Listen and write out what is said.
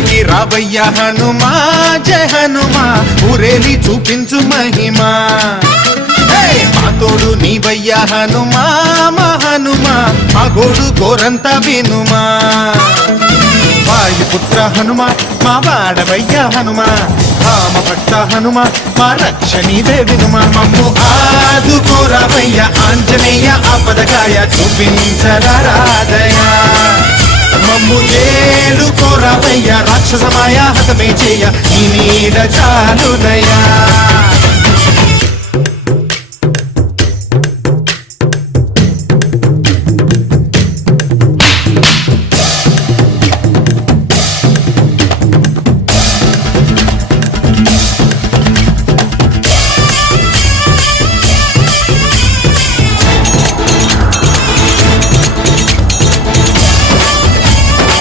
ఊరికి రావయ్య హనుమా జయ హనుమా ఊరేలి చూపించు మహిమా మా తోడు నీవయ్య హనుమా మా హనుమా మా గోడు గోరంత వినుమా వాయుపుత్ర హనుమా మా వాడవయ్య హనుమా రామభట్ట హనుమా మా రక్షణీదే వినుమా మమ్ము ఆదుకోరావయ్య ఆంజనేయ ఆపదగాయ చూపించరాదయ మమ్ము ఏలుకోరావయ్య రాక్షసమాయ హతమే చేయ ఈ నీడ చాలునయా